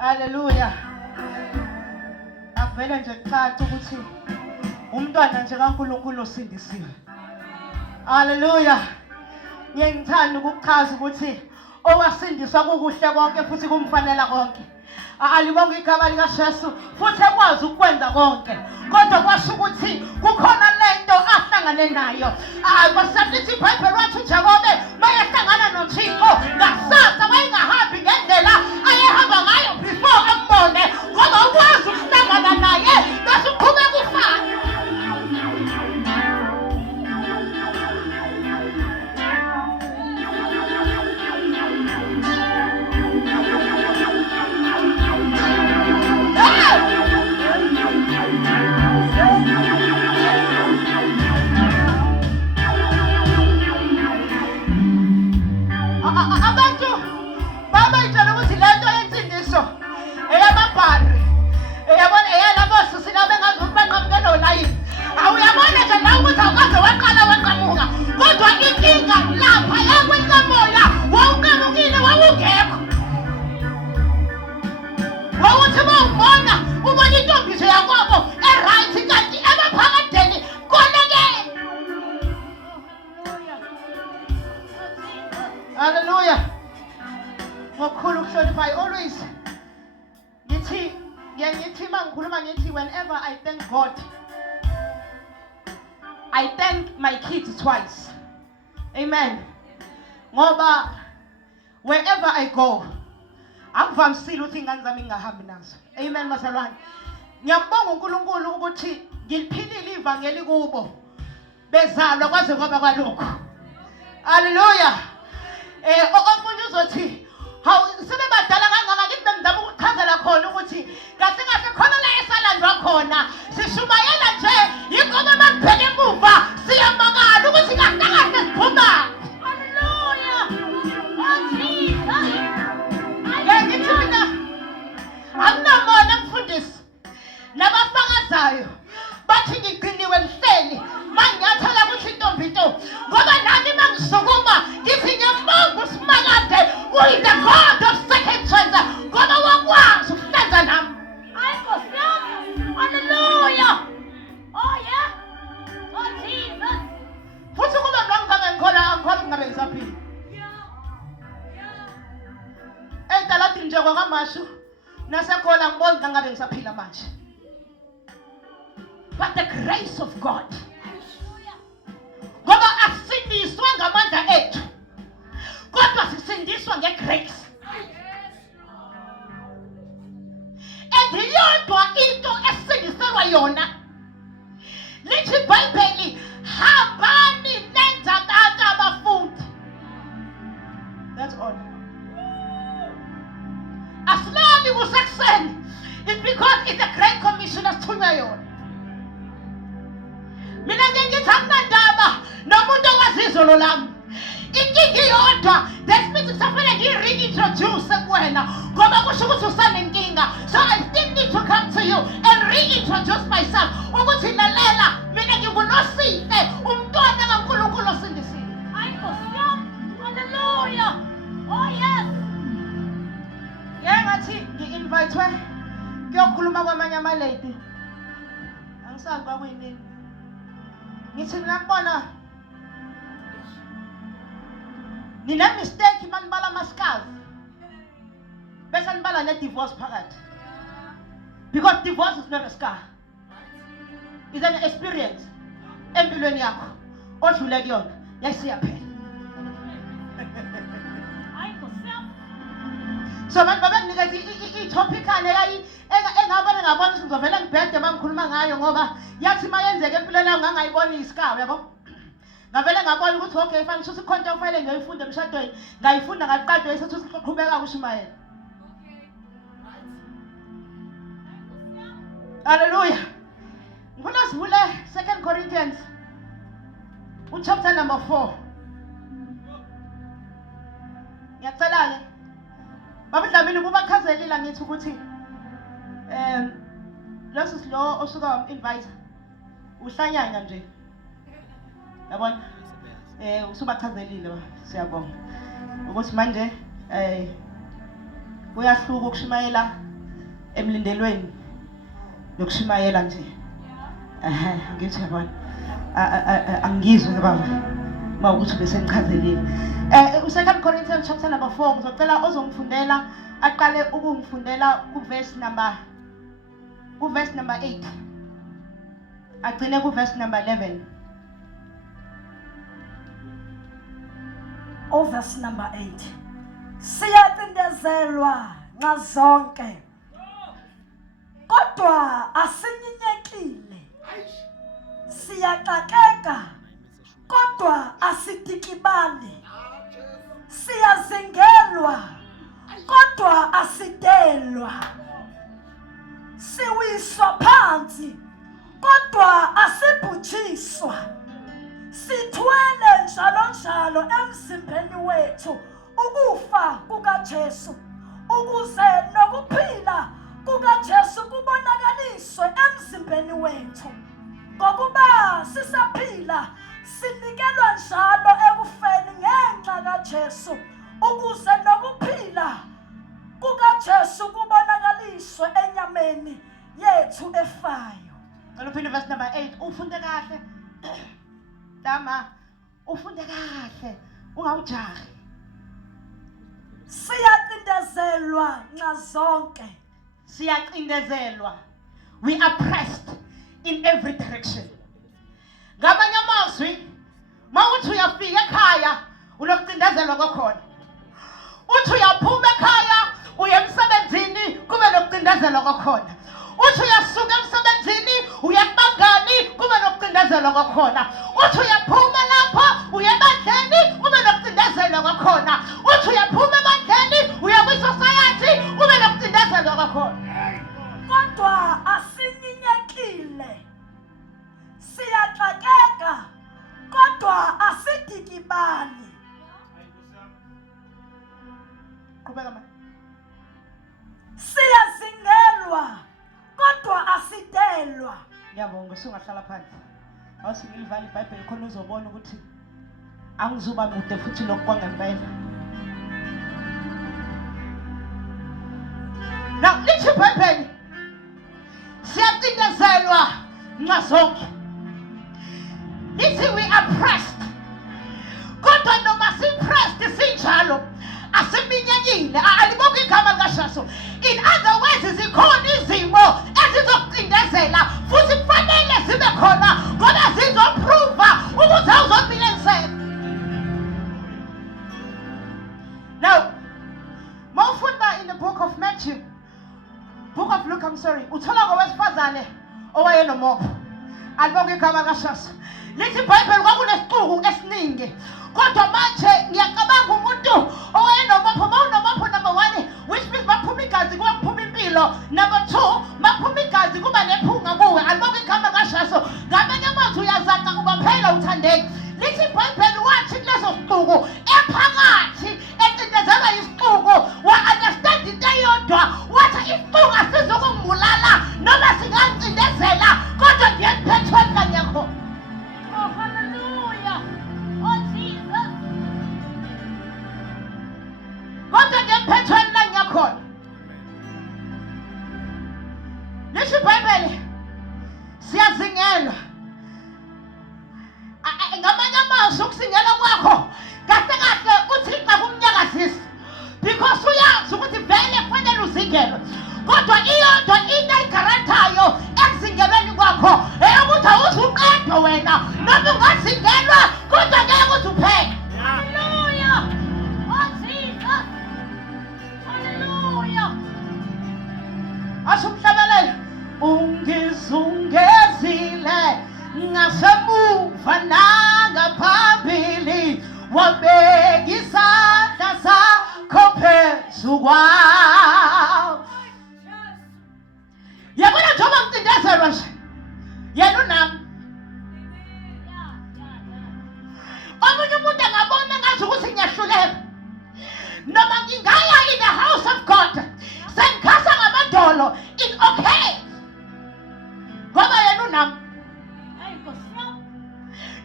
Hallelujah. Avela nje kucaca ukuthi umntwana nje kaNkulunkulu osindisiwe. Hallelujah. Ngiyangithanda ukuchaza ukuthi owasindiswa kukuhle konke futhi kumfanela konke. Alibonga igama lika Jesu futhi ekwazi ukwenza konke. Kodwa kwasho ukuthi kukhona lento ahlangane nayo. Kwasalithi iBhayibheli wathi uJakobe mayehlangana noThixo ngasasa wayengahambi ngendlela ayehamba ngayo before ambone ngoba ukwazi ukuhlangana naye bese uqhubeka ufana. Abantu babayitshela ukuthi lento yensindiso eyamabhari eyabona eyalabo sisi labo engazuthi banqamuke nolayini. Awuyabona nje la ukuthi awukaze waqala waqhamuka kodwa inkinga lapha yakwenqamoya wawuqhamukile wawungekho. Wawuthi mawubona ubona intombi nje yakwabo eright kanti emaphakadeni konake. Hallelujah. Ngokukhulu ukuhlonipha always ngithi mangikhuluma ngithi whenever I thank God I thank my kids twice. Amen. Ngoba wherever I go akuvamisile ukuthi ingane zami ngingahambi nazo. Amen masalwane. Ngiyambonga uNkulunkulu ukuthi ngiliphilile ivangeli kubo bezalwa kwaze kwaba kwalokho. Hallelujah. Omunye uzothi hawu sebebadala kangaka kithi bengizama ukuchazela khona ukuthi kahle kahle khona la esalandwa khona sishumayela nje ingoba makubheka emuva siyamangala ukuthi kahle kahle siphuma. Hallelujah. Oh Jesus. Ngithi mina anginamona mfundisi nabafakazayo bathi ngigciniwe ngihleli mangiyathola ukuthi intombi into ngoba nami mangisukuma ngithi ngiyambonga uSimakade uyi the God of second chance ngoba wakwazi ukuhlenza nami. Hayi Nkosi yami. Hallelujah. Oh yeah. Oh Jesus. Futhi kuba ngangizange ngikhola ngabe ngisaphila. Ey'taladini nje kwakamashu nasekhona ngibona ngabe ngisaphila manje. But the grace of God. Ngoba asindiswa ngamandla ethu kodwa sisindiswa ngegrace. Endiyodwa into esindiselwa yona lithi iBhayibheli hambani nenza abantu abafundi. That's all. Asilali kusekuseni. It's because it's a great commission asithunywe yona. Mina ngithi akunandaba nomuntu owazizolo lami. Inkinga iyodwa that means kusafanele ngi-reintroduce kuwena ngoba kusho ukuthi usanenkinga. So I still need to come to you and reintroduce myself ukuthi lalela mina nginguNosihle umntwana kaNkulunkulu osindisiwe. Hayi Nkosi yami. Hallelujah. Oh yes. Ngathi ngi-invitwe kuyokhuluma kwamanye amalady. Angisazi kwakuyini. Ngithi ngiyabona nina mistake manibala ama-scars bese nibala ne-divorce phakathi. Because divorce is not a scar. It's an experience empilweni yakho odlule kuyona yayisiyaphela. So manje babenginikeza i-topicana engabona ngabona ukuthi ngizovela ngibhede mangikhuluma ngayo ngoba yathi mayenzeke empilweni yami ngangayibona iscar yabo. Ngavele ngabona ukuthi okay fine sho sikhonto kufanele ngiyoyifunda emshadweni ngayifunda ngaqedwe esethu siqhubeka kushumayela. Hallelujah. Ngifuna sivule 2 Corinthians chapter number 4. Ngiyacela ke Baba Dlamini kubachazelile ngithi ukuthi lesi silo osuka invite uhlanyanya nje. Yabona? Usubachazelile siyabonga. Ukuthi manje uyahluka ukushumayela emlindelweni nokushumayela nje. Ngithi yabona angizwe ke baba mawukuthi bese ngichazelile. U2 Corinthians chapter number 4 ngizocela ozongifundela aqale ukungifundela kuverse number 8 agcine kuverse number 11. Verse number 8. Siyacindezelwa ngazonke kodwa asinyinyekile, siyaxakeka kodwa asitikibali, siyazingelwa kodwa asidelwa, siwiswa phansi kodwa asibhutshiswa, sithwele njalo emzimbeni wethu ukufa kukaJesu, ukuze nokuphila kukaJesu kubonakaliswe emzimbeni wethu. Ngokuba sisaphila sinikelwa njalo ekufeni ngenxa kaJesu, ukuze nokuphila kukaJesu kubonakaliswe enyameni yethu efayo. Ngalophinde verse number 8 ufunde kahle. Dama ufunde kahle ungawujahi. Siyacindezelwa ngazonke. Siyacindezelwa. We are pressed in every direction. Ngamanye amazwi mawuthi uyafika ekhaya unokucindezelwa kwakhona. Uthi uyaphuma ekhaya uya emsebenzini kube nokucindezelwa kwakhona. Uthi uyasuka emsebenzini uya kubangani kube nokucindezelwa kwakhona. Uthi uyaphuma lapho uya ebandleni kube nokucindezelwa kwakhona. Uthi uyaphuma ebandleni uya kwi-society kube nokucindezelwa kwakhona. Kodwa asinyinyekile, siyaxakeka kodwa asidikibali. Qhubeka manje. Siyazingelwa kodwa asidelwa. Ngiyabonga usungahlala phansi. Awusingilivali iBhayibheli khona uzobona ukuthi angizuba mude futhi lokho kwangempela. Now lithi iBhayibheli siyacindezelwa ngazonke. Lithi we are pressed. Kodwa noma si-pressed sinjalo asiminyekile. Alibonga igama likaJesu. In other words zikhona izimo ezizokucindezela futhi kufanele zibe khona ngoba zizoprova ukuthi awuzomileliseka. Now mawufunda in the book of Matthew, book of Luke, uthola ngowesifazane owayenomopho. Alibonga igama likaJesu. Lithi iBhayibheli kwakunesixuku esiningi. Kodwa manje ngiyacabanga umuntu owayenomopho, mawunomopho number 1 which means baphuma igazi kuba kuphuma impilo. Number 2 baphuma igazi kuba nephunga kuwe. Alibonga igama likaJesu. Ngamanye amazwi uyazaca ubaphela uthandeki. Lithi iBhayibheli wathi kuleso sixuku ephakathi ecindezelwa isixuku wa-understand into eyodwa wathi isixuku asizokungibulala noma singangicindezela kodwa ngiyemphethwe kanyakho. Oh, hallelujah. Oh, Jesus. Kodwa ngiyemphethwe kanyakho. Lithi iBhayibheli siyazingelwa. Ngamanye amazwi ukusingelwa kwakho kahle kahle uThixo kumnyakazisa because uyazi ukuthi vele kufanele uzingelwe. Kodwa iyodwa into eyigarantayo ekuzingelweni kwakho eyokuthi awuthi uqedwe wena noma ungazingelwa kodwa ngeke ukuthi uphele. Hallelujah. Oh, Jesus. Hallelujah. Asho umhlabelelo ungizungezile ngasemuva nangaphambili wabeka isandla sakho phezu kwami. Yabona njengoba ngicindezelwa nje yena unami. Omunye umuntu angabona ngathi ukuthi ngiyahluleka noma ngingaya in the house of God sengikhasa ngamadolo. It's okay ngoba yena unami. Hey, go slow.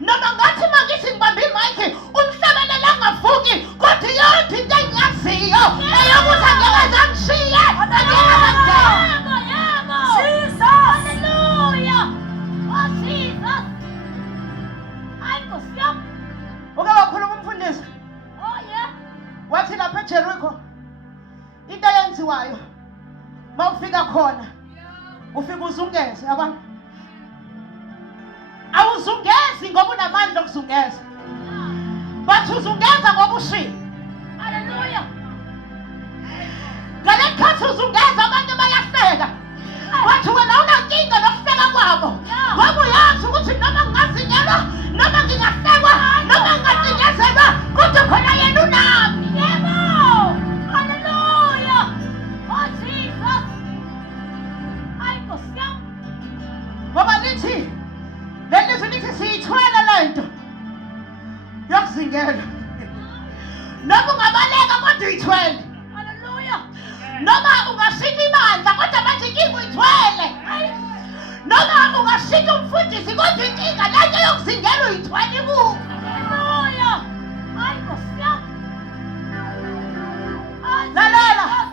Noma ngathi mangithi ngibambe imayikhi umhlabelelo angavuki kodwa yonke into engiyaziyo eyokuthi angeke zangishiye angeke owenziwayo mawufika khona ufika uzungeze yabona awuzungezi ngoba unamandla okuzungeza but uzungeza ngoba ushilo Hallelujah. ngale khathi uzungeza abantu bayahleka bathi wena unankinga nokuhleka kwabo ngoba uyazi ukuthi noma ngingazinyelwa noma ngingahlekwa noma ngingacinyezelwa kodwa khona yena unami Yebo. Hallelujah. Oh Jesus. Hayi Nkosi yami. ngoba lithi lelizwi lithi siyithwele lento yokuzingela noma ungabaleka kodwa uyithwele Hallelujah. noma ungashika ibandla kodwa manje inkinga uyithwele noma ungashika umfundisi kodwa inkinga lento yokuzingela uyithwele kubo Hallelujah. Hayi Nkosi yami. Hayi lalela Jesus.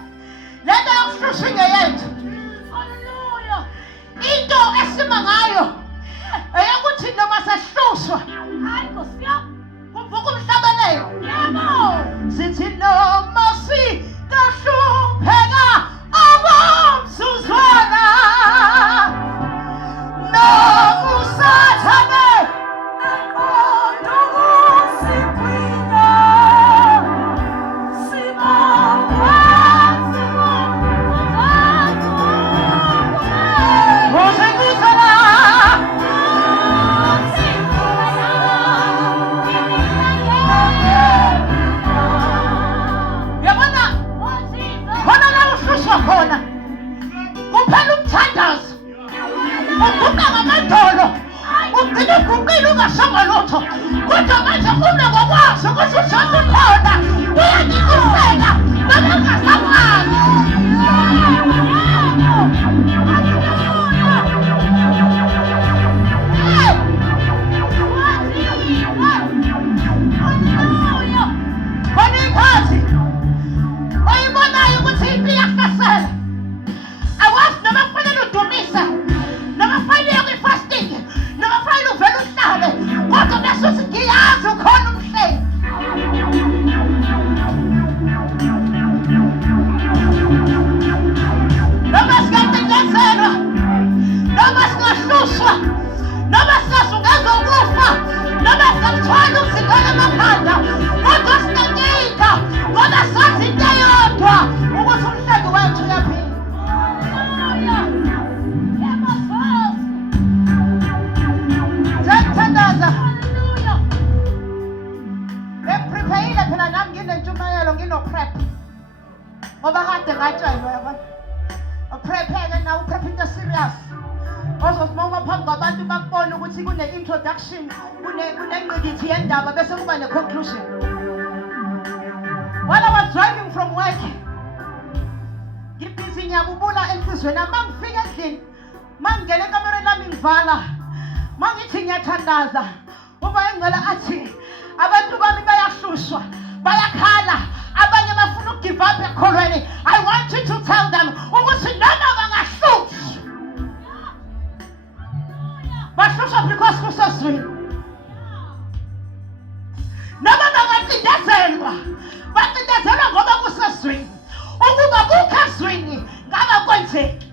lento yokuhlusha ingeyethu Hallelujah. into esima ngayo eyokuthi noma sehluswa Hayi Nkosi yami. kuvuka umhlabelelo Yebo. sithi noma singahlupheka abamzuzwana noma usathane Aqonda ukusigwina, sibonga, usekuzela yabona khona la uhlushwa khona kuphela umthandazo uguqa ngamadolo ugcina uguqile ungashongo lutho kodwa manje unokwazi ukuthi ushonke khona uyangikusela noma ungasakwazi khona ikhathi oyibonayo ukuthi impi iyahlasela awazi noma kufanele udumise noma kufanele kwi-fasting noma kufanele uvele uhlale kodwa bese uthi ngiyazi ukhona umhlengi noma singacindezelwa noma singahluswa noma singazungeza ukufa noma singakuthwala umzingela emakhanda kodwa sinenkinga ngoba sazi into eyodwa ukuthi umhlengi wethu uyaphila siyakuthandaza ngiprepayile phela nami nginentshumayelo ngino-prep ngoba kade ngatshelwa yabona uprephe-ke nawe uprephe into serious ozothi uma phambi kwabantu bakubona ukuthi kune-introduction kunengqikithi yendaba bese kuba ne-conclusion while I was driving from work ngibhizi ngiyabubula enhlizweni nami mangifika endlini mangingena ekamereni lami ngivala mangithi ngiyathandaza uba engcwele athi abantu bami bayahlushwa bayakhala abanye bafuna ukugive up ekholweni I want you to tell them ukuthi noma bangahlushwa bahlushwa because kusezweni noma bangacindezelwa bacindezelwa ngoba kusezweni ukuba kukho ezweni ngaba kwenzeki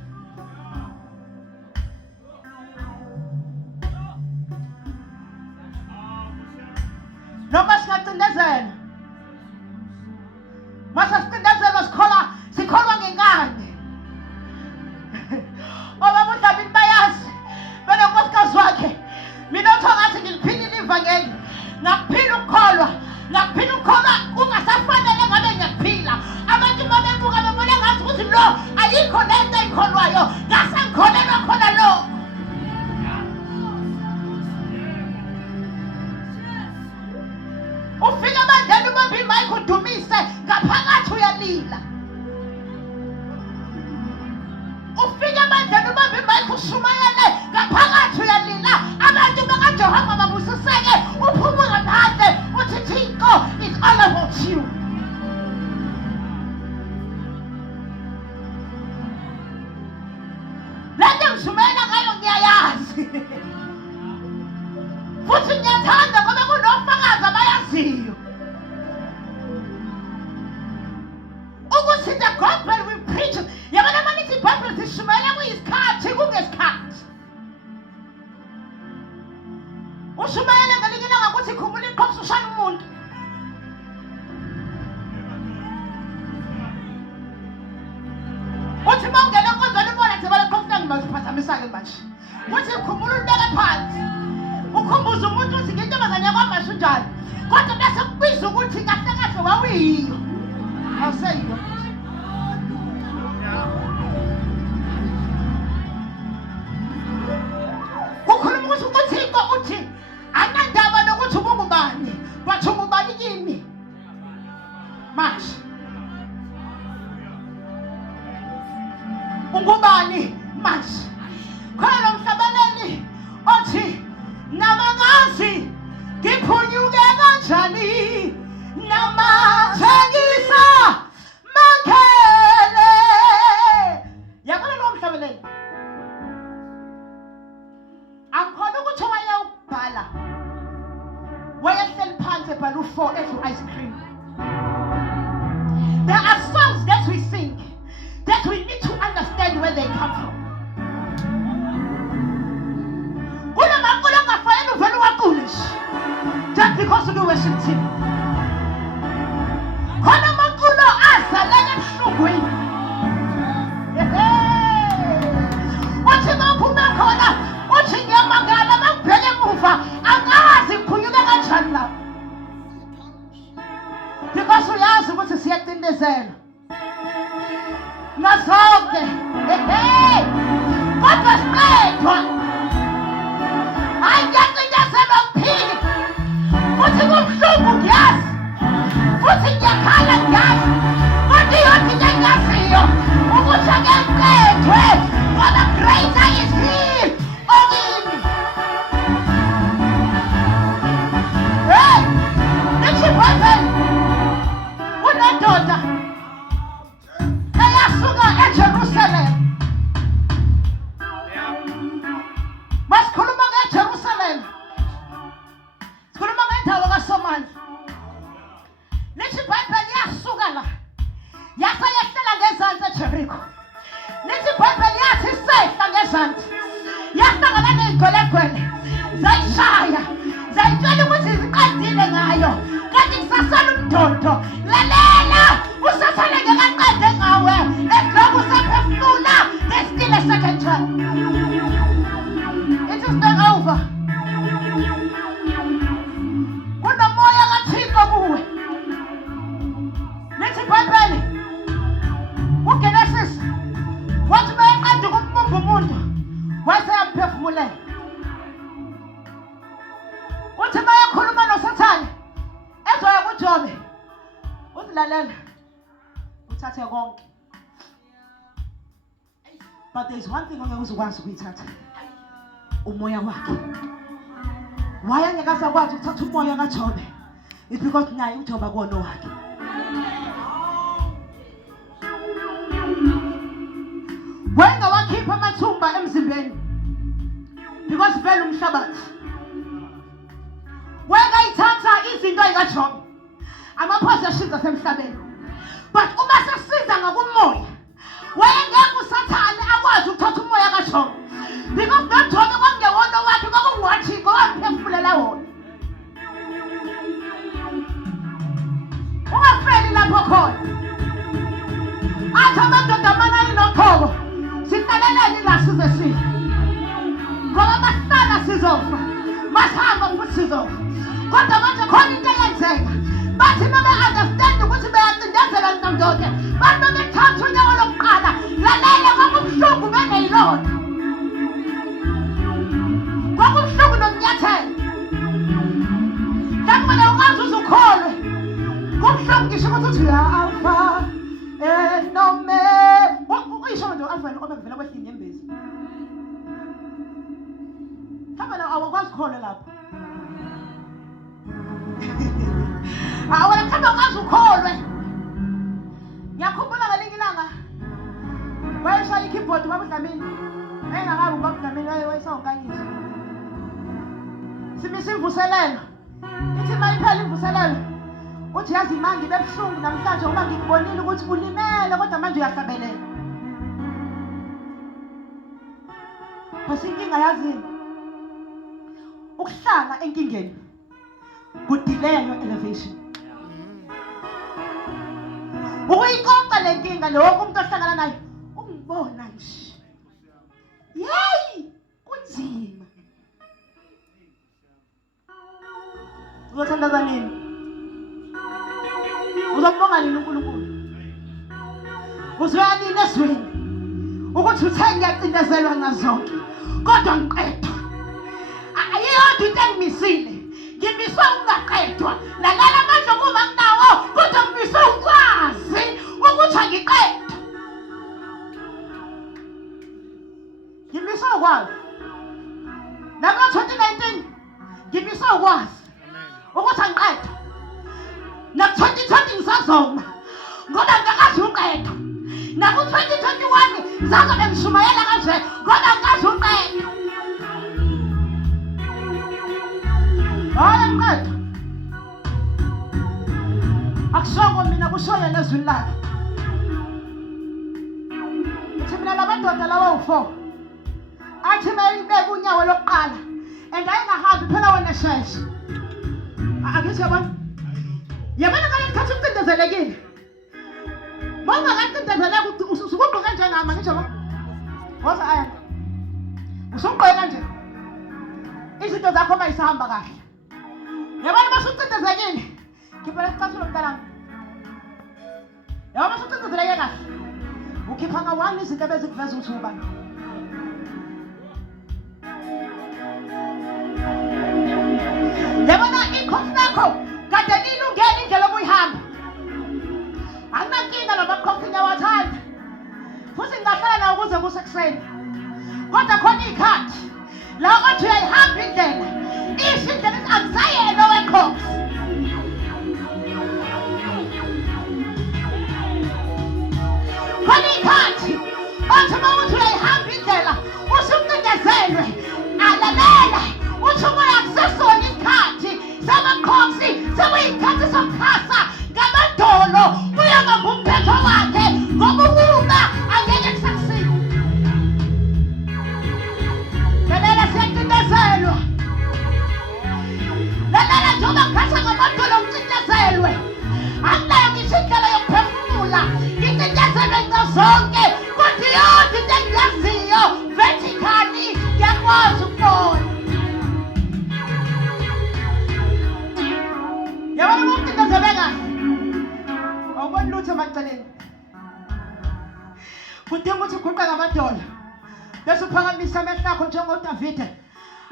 noma singacindezelwa mase sicindezelwa sikholwa ngenkani obaba uDavini bayazi benonkosikazi wakhe mina utho ngathi ngiliphilile ivangeli ngakuphila ukukholwa kungasafanele ngabe ngiyakuphila abantu babebuka bebone ngathi ukuthi lo ayikho lento ayikholwayo ngase ngikholelwa khona lo ufika ebandleni ubambe imayikhi udumise ngaphakathi uyalila ufika ebandleni ubambe imayikhi ushumayele ngaphakathi uyalila abantu bakaJehova babusiseke uphuma ngaphandle uthi Thixo it's all about you lento ngishumayela ngayo ngiyayazi futhi ngiyathanda ngoba kunofakazi abayaziyo ukuthi the gospel we bawungena enkonzweni ubona nje balekhofuna ngibaziphazamisayo manje uthi khumula ulibeke phansi ukhumbuza umuntu uthi ngentombazane yakwamasho njalo kodwa bese kubiza ukuthi kahle kahle wawuyiyo awuseyiyo ukhuluma ukuthi uThixo uthi anandaba nokuthi ubungubani but ungubani kimi manje ungubani manje khona umhlabaleli othi namangazi ngiphunyuke kanjani namathengisa makhele yabona lo mhlabaleli angikhona ukuthi wayewubhala wayehleli phansi ebhala u4 edla ice cream. There are songs that we sing that we need to understand where they come from. Kunamaculo ongafanele uvele uwaqule nje just because you worship team. Khona amaculo azaleke ebuhlungwini. Uthi mawuphume khona uthi ngiyamangala mawubheke emuva angazi ngiphunyuke kanjani lapho because uyazi ukuthi siyacindezela nazonke kodwa siqedwa hayi ngiyacindezela ukuphili futhi kubuhlungu ngiyazi futhi ngiyakhala ngiyazi kodwa iyona into engiyaziyo ukuthi angekuqedwe ngoba greater is he okimi. Hey, nixibhazela unendoda eyasuka eJerusalem. Masikhuluma ngeJerusalem, sikhuluma ngendawo kaSomali. Lithi iBhayibheli yasuka la yase yehlela ngezansi eJerikho. Lithi iBhayibheli yathi isehla ngezansi yahlangana ney'gwelegwele zayishaya zayitshela ukuthi ziqedile ngayo kanti kusasala umdodo. Lalela usasale ngekaqede ngawe eglobal usaphefumula there's still a second chance. It is not over. Kunomoya kaThixo kuwe. Lithi iBhayibheli uGenesis wathi mayeqeda ukumbumba umuntu waseyamphefumulela. Uthi mayekhuluma noSathane ezoya kuJobe uthi lalela uthathe konke but there is one thing ongeke uzukwazi ukuyithatha umoya wakhe. Why angeke asakwazi ukuthatha umoya kaJobe? It's because naye uJobe akuwona wakhe. Wayengawakhipha amathumba emzimbeni because vele umhlabathi wayengayithatha izinto ey'kaJobe ama-possessions asemhlabeni but uma sesiza ngakumoya wayengeke uSathane akwazi ukuthatha umoya kaJobe because noJobe kwakungewona wakhe kwakungukaThixo wamphefumulela wona. Ungafeli lapho khona athi amadoda amanani noqhobo sihlaleleni la size sife ngoba masihlala sizofa masihamba futhi sizofa kodwa manje khona into eyenzeka bathi bebe-understand ukuthi beyacindezela ntamdonke bathi bebethatha unyawo lokuqala lalela kwakubuhlungu beneyilona kwakubuhlungu nokunyathela ntakumele ungazi uze ukholwe kubuhlungu ngisho ukuthi uthi ya alfa enome uyisho nje u-alfa enome kuvela kwehla inyembezi mhlawumbe la awakwazi ukholwe lapho wena mhlawumbe ungazi ukholwe. Ngiyakhumbula ngelinye ilanga wayeshaya ikeyboard ubaba uDlamini engakabi ubaba uDlamini wayesawunkanyisa simisa imvuselelo ithi ma iphela imvuselelo uthi yazi manje bebuhlungu namhlanje uma ngikubonile ukuthi ulimele kodwa manje uyahlabelela. Bese inkinga yazini ukuhlala enkingeni kudelay your elevation. Uyiqoqa le nkinga lo wonke umuntu ohlangana nayo ukungibona nje yeyi kunzima. Uzothandaza nini? Uzombonga nini uNkulunkulu? Uzwela nini ezweni ukuthi uthe ngiyacindezelwa ngazonke kodwa ngiqedwa? Ayiyodwa into engimisile, ngimiswe ungaqedwa. Lalela amandla kuba nginawo kodwa ngimiswe ukwazi ukuthi angiqedwa. Ngimiswe ukwazi. Nako 2019 ngimiswe ukwazi ukuthi angiqedwa. Naku 2020 ngisazoma ngoba ngakazi uqedwa. Naku 2021 ngizazobe ngishumayela kanje ngoba ngikazi uqedwa. Hayi mqedwa. Akusho mina kushoyo nezwi lakhe. Uthi mina labandoda lawa u4 athi mayibeke unyawo lokuqala engayengahambi phela wena sheshe. Akithi yabona? Yabona ngale khathi ucindezelekile. Mama ngacindezeleka ukuthi usugqoka kanjengama ngisho ma. Woza aya. Usugqoka kanje. Izinto zakho mayisahamba kahle. Yabona masucindezelekile. Khipha lesicathulo mntanami. Yabona masucindezeleke kahle. Ukhipha ngawani izinto ebezikuveza ukuthi ubani. Yabona ikhosi lakho kade lilungele indlela obuyihamba. Anginankinga namakhosi ngiyawathanda. Futhi ngingahlala nawo kuze kusekuseni. Kodwa khona ikhathi la othi uyayihamba indlela. Isho indlela ethi akusayena wekhosi. Khona ikhathi othi uma uthi uyayihamba indlela usumcindezelwe. Alalela uthi umoya akusesona isikhathi samakhosi, sekuyikhathi sokukhasa ngamadolo uyabamba umphetho wakhe ngoba ukuba angeke kusakusiza. Lalela siyacindezelwa. Lalela njengoba kukhasa ngamadolo ucindezelwe. Anginayo ngisho indlela yokuphefumula. Ngicindezelwe ngazonke kodwa yonke into engiyaziyo vertically ngiyakwazi ukubona. Yabona umuntu ngizobenga. Awuboni lutho emaceleni. Kudinga ukuthi uguqe ngamadolo. Bese uphakamisa amehlo akho njengoDavide.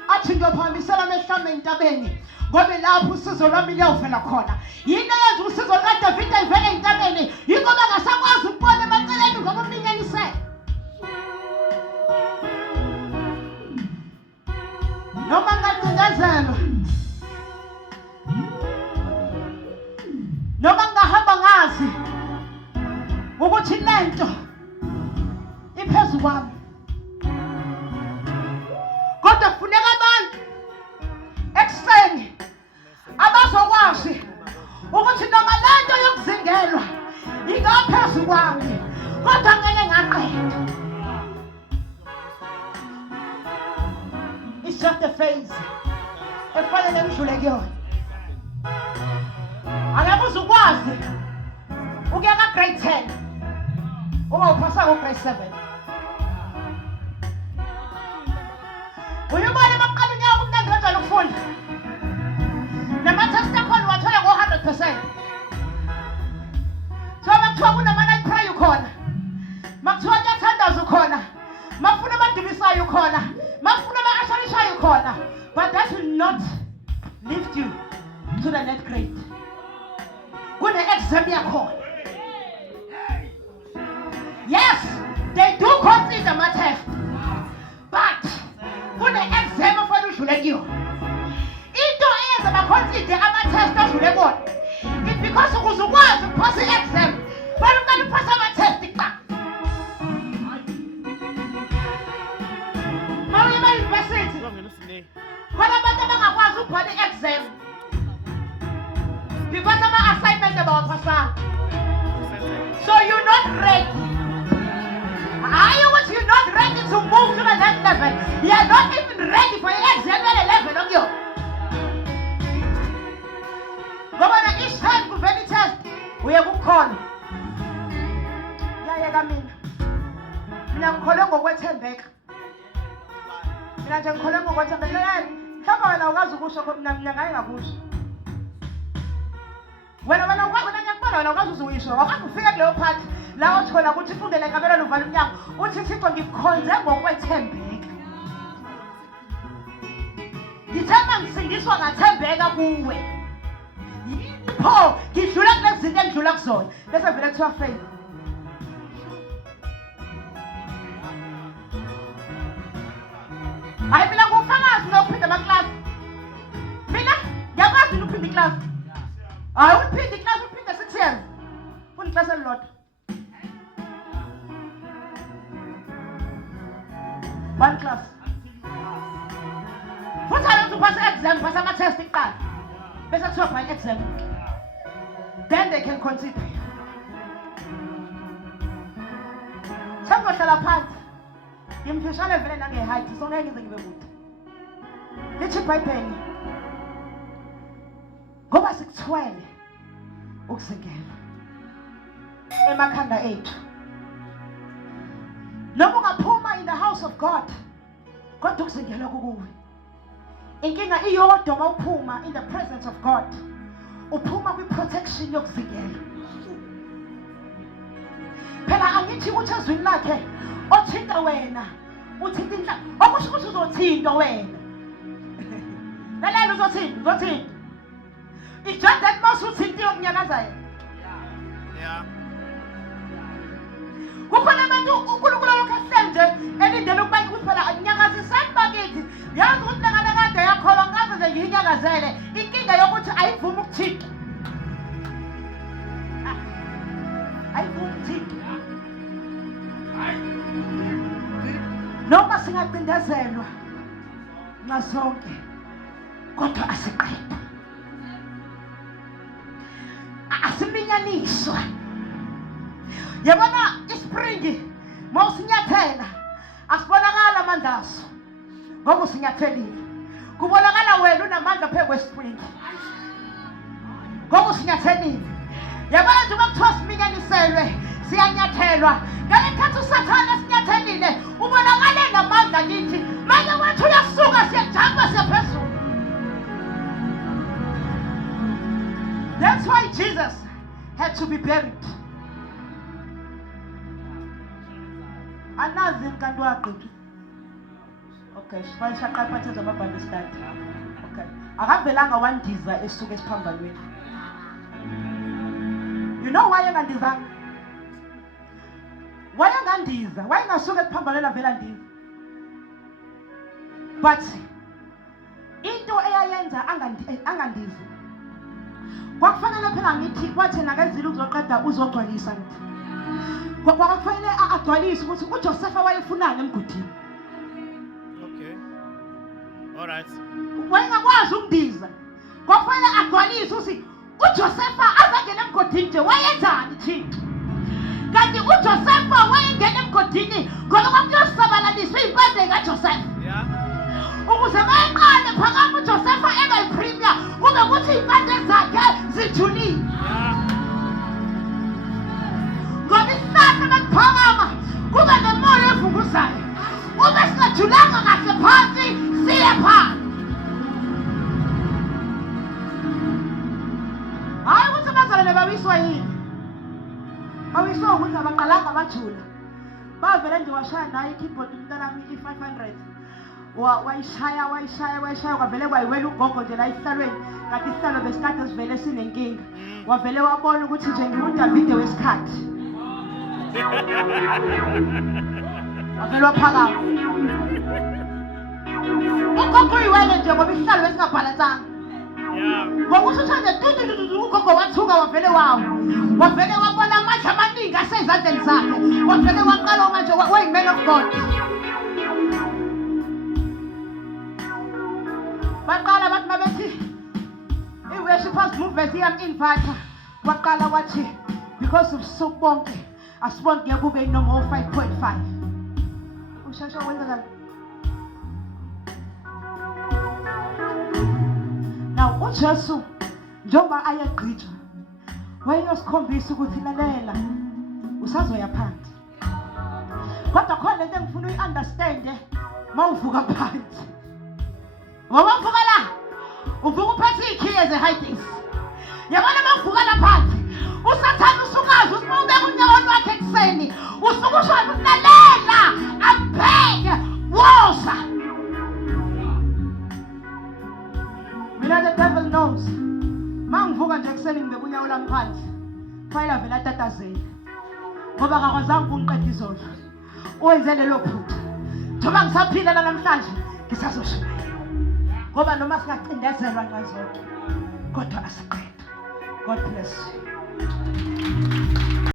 Athi ngiyophakamisela amehlo ami entabeni ngoba lapho usizo lwami liyovela khona. Yini eyenza usizo lukaDavide livele entabeni? Yingoba ngasakwazi ukubona emaceleni ngoba uminyenisele. Noma ngacindezelwa. Noma ngahamba ngazi ukuthi lento iphezu kwami. Kodwa kufuneka abantu ekseni abazokwazi ukuthi noma lento yokuzingelwa ingaphezu kwami kodwa ngeke ngaqeda. It's just a phase. Efanele ngidlule kuyona. Angabuza ukwazi ukuya ka grade 10 uma uphasa ku grade 7. Uyibona maqala unyaka umntwana kanjani ukufunda. Nama-test akhona wathola ngo-100%. So makuthiwa kunama-night prayer ukhona. Makuthiwa kuyathandaza ukhona. Makufuna abadumisayo ukhona. Makufuna ama-asharishayo ukhona. But that will not lift you to the next grade. Kune-exam yakhona. Yes, they do consider ama-test. But kune-exam ofana udlule kuyo. Into eyenza baconsider ama-test odlule kuwona. It's because ukuze ukwazi ukuphasa i-exam, fanele uqale uphase ama-test kuqala. Mawuye ema-university, khona abantu abangakwazi ukubhala i-exam. Because ama-assignment abawaphasanga. So you're not ready. Are you what you're not ready to move to the next level? You're not even ready for your exam level on you. Ngoba each time kuvela i-test uye kukhona. Yayeka mina. mina ngikholwe ngokwethembeka mina nje ngikholwe ngokwethembeka mhlawumbe wena ukazi ukusho mina ngaye ngakusho wena ngiyakubona wena ukazi uzuyisho wakade ufike kuleyo phathi la othi khona ukuthi ifundele ngabelana uvala umnyango uthi Thixo ngikukhonze ngokwethembeka ngithemba ngisindiswa ngathembeka kuwe pho ngidlula kule zinto engidlula kuzona bese vele kuthiwa faith hayi mina ngufakazi ngokuphinda amaklasi mina ngiyakwazi ukuphinda iklasi hayi uphinde iklasi uphinde 6 years funa iklasi elilodwa one class futhi alothi uphasa exam phasa ama-test iqala bese kuthiwa bhani exam then they can consider sengizohlala phansi ngimfishane vele nange-height so ngeke ngize ngibe kude lithi ibhayibheli ngoba sikuthwele ukuzingela emakhanda ethu noma ungaphuma in the house of God kodwa ukuzingelwa kukuwe inkinga iyodwa uma uphuma in the presence of God uphuma kwi-protection yokuzingela phela angithi ukuthi ezwini lakhe othinta wena uthinta inhlamba okusho ukuthi uzothintwa wena lalela uzothinta it's just that most uthintiwe kunyakazayo kukhona abantu uNkulunkulu lokho asenze elindele ukuba ukuthi phela anyakazisani bakithi yazi ukuthi lengane kade yakholwa ngaze nje ngiyinyakazele inkinga yokuthi ayivumi ukuthika ayivumi ukuthika noma singacindezelwa ngasonke kodwa asiqedwe asiminyaniswa yabona ispringi mawusinyathela asibonakala amandla aso ngoba usinyathelile kubonakala wena unamandla phezu kwespringi ngoba usinyathelile yabona nje kuthiwa siminyaniselwe siyanyathelwa ngesikhathi usathane sinyathelile ubonakale namandla kithi manje wethu uyasuka siyajamba siyaphezulu. That's why Jesus had to be buried. Anazi kanti waqedwa. Okay, shaqqa phathe zamabhandi start. Okay. Akavelanga wandiza esuka esiphambanweni. You know why engandizanga? Why engandiza? Why ngasuka esiphambanweni avela ndiza? But into eyayenza angandiza. Kwakufanele phela ngithi kwathi nakezile uzoqeda uzogcwalisa ngithi. Kwakufanele agcwalise ukuthi uJosepha wayefunani emgodini. Okay. All right. Wayengakwazi ukundiza. Kwakufanele agcwalise ukuthi uJosepha azangena emgodini nje wayenzani thina? Kanti uJosepha wayengena emgodini ngoba kwakuyosabalaliswa impande kaJosepha. Yeah. Ukuze bayiqale phakama uJosepha ebayipremier kube kuthi impande zakhe zijulile. Yeah. Ngoba isihlahla bakuphakama kube nomoya ovukuzayo. Ube singajulanga kahle phansi siye phansi. Hayi ukuthi abazalwane bawiswa yini? Bawiswa ukuthi abaqalanga bajula. Bavele nje washaya naye ikeyboard umntanami i500. Wayishaya kwavele kwayiwela ugogo nje la esihlalweni kanti isihlalo besikade sivele sinenkinga. Wavele wabona ukuthi nje ngiuDavide wesikhathi. Wavele waphakama. Ugogo uyiwele nje ngoba isihlalo besingabhalansanga. Yeah. Ngokusho nje ugogo wathuka wavele wavele wabona amandla amaningi asezandleni zakhe. Wavele waqala manje wayiman of God. Baqala bathi mabethi i-worshipers movement iyam-invite waqala wathi because ubusuku bonke asibonke kube inoma 5.5 ushasha wenza kanti now uJesu njengoba ayegqitshwa wayeyosikhombisa ukuthi lalela usazoya phansi Kodwa khona lento engifuna uyi-understand mawuvuka phansi. Ngoba uvuka la, uvuka uphethe iy'khiye ze-hidings. Yabona mawuvuka la phansi, usathane usukazi usibubeka unyawo lwakhe ekuseni. Usuke ushona ukulalela, ambheke, woza. Mina the devil knows. Mangivuka nje ekuseni ngibeka unyawo lami phansi. Fayela vele atatazela. Ngoba akakwazanga ukungiqeda izolo. Wenze lelo phutha. Njengoba ngisaphila namhlanje, ngisazoshumayela. Ngoba noma singacindezelwa nxa zonke, kodwa asiqeda. God bless you.